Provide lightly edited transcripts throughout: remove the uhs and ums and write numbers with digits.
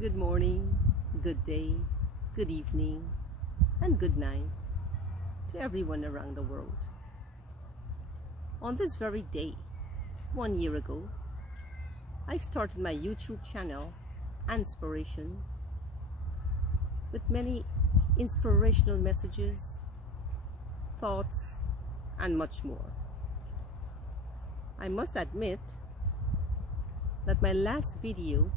Good morning, good day, good evening, and good night to everyone around the world. On this very day, 1 year ago, I started my YouTube channel, Anspiration, with many inspirational messages, thoughts, and much more. I must admit that my last video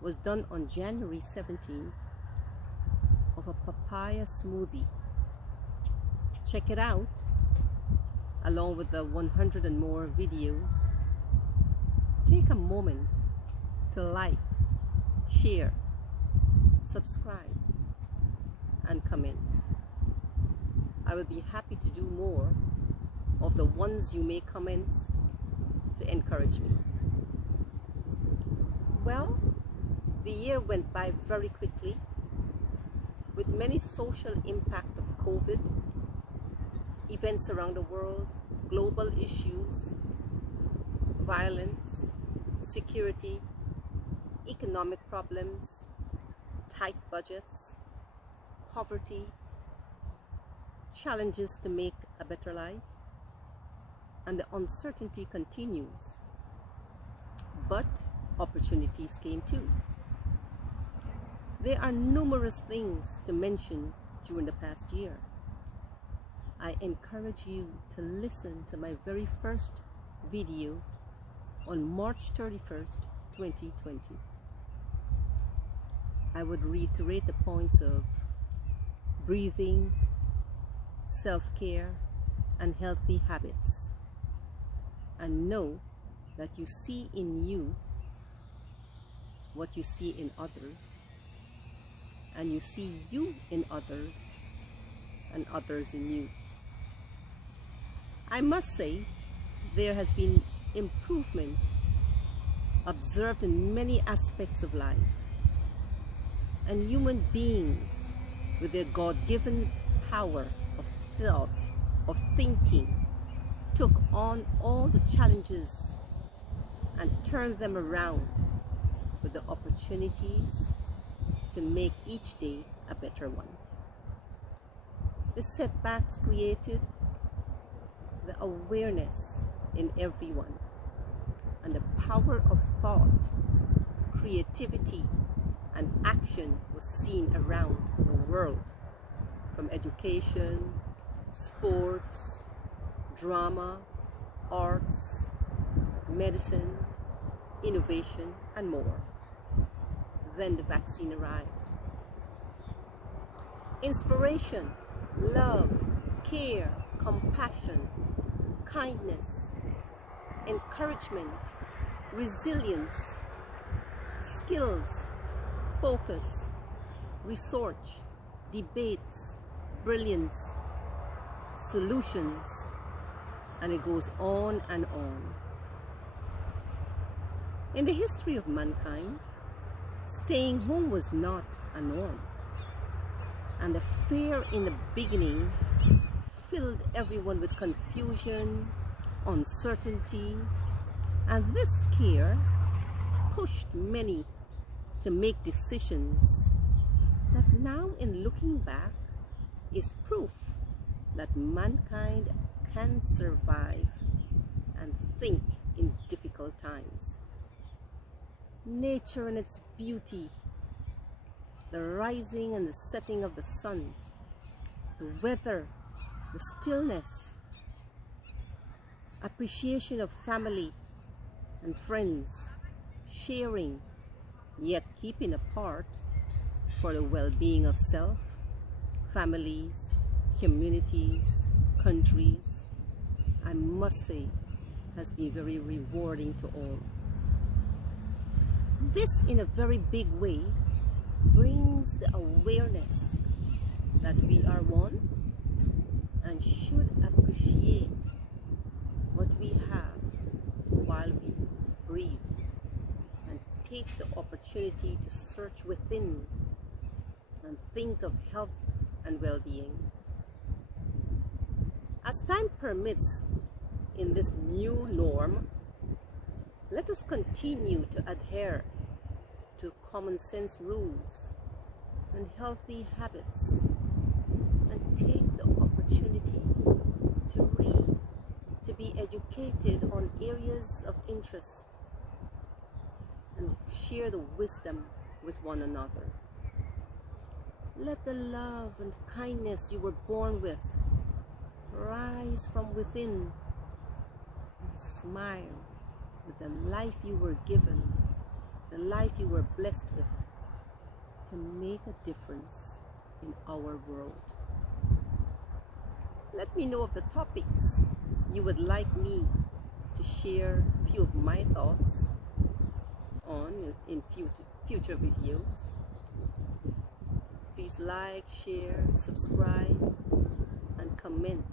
was done on January 17th of a papaya smoothie. Check it out, along with the 100 and more videos. Take a moment to like, share, subscribe, and comment. I will be happy to do more of the ones you may comment to encourage me. Well, the year went by very quickly, with many social impact of COVID, events around the world, global issues, violence, security, economic problems, tight budgets, poverty, challenges to make a better life, and the uncertainty continues. But opportunities came too. There are numerous things to mention during the past year. I encourage you to listen to my very first video on March 31st, 2020. I would reiterate the points of breathing, self-care, and healthy habits. And know that you see in you what you see in others, and you see you in others and others in you. I must say there has been improvement observed in many aspects of life, and human beings with their God-given power of thought, of thinking, took on all the challenges and turned them around with the opportunities to make each day a better one. The setbacks created the awareness in everyone, and the power of thought, creativity, and action was seen around the world, from education, sports, drama, arts, medicine, innovation, and more. Then the vaccine arrived. Inspiration, love, care, compassion, kindness, encouragement, resilience, skills, focus, research, debates, brilliance, solutions, and it goes on and on. In the history of mankind, staying home was not a norm, and the fear in the beginning filled everyone with confusion, uncertainty, and this scare pushed many to make decisions that now, in looking back, is proof that mankind can survive and think in difficult times. Nature and its beauty, the rising and the setting of the sun, the weather, the stillness, appreciation of family and friends, sharing, yet keeping apart for the well-being of self, families, communities, countries, I must say, has been very rewarding to all. This, in a very big way, brings the awareness that we are one and should appreciate what we have while we breathe, and take the opportunity to search within and think of health and well-being. As time permits in this new norm, let us continue to adhere to common sense rules and healthy habits, and take the opportunity to read, to be educated on areas of interest, and share the wisdom with one another. Let the love and kindness you were born with rise from within, and smile with the life you were given, the life you were blessed with, to make a difference in our world. Let me know of the topics you would like me to share a few of my thoughts on in future videos. Please like, share, subscribe, and comment.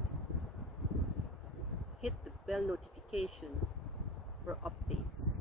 Hit the bell notification for updates.